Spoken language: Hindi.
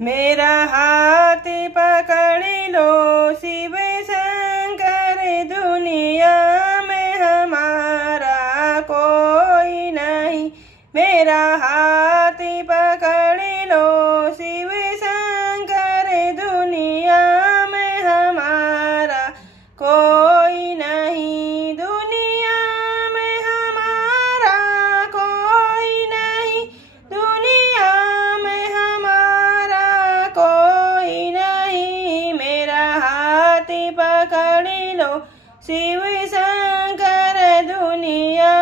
मेरा हाथ पकड़ लो शिव शंकर, दुनिया में हमारा कोई नहीं। मेरा हाथ पकड़ लो शिव शंकर, दुनिया में हमारा कोई नहीं। दुनिया में हमारा कोई नहीं, दुनिया में हमारा कोई नहीं। मेरा हाथ पकड़ लो शिव शंकर, दुनिया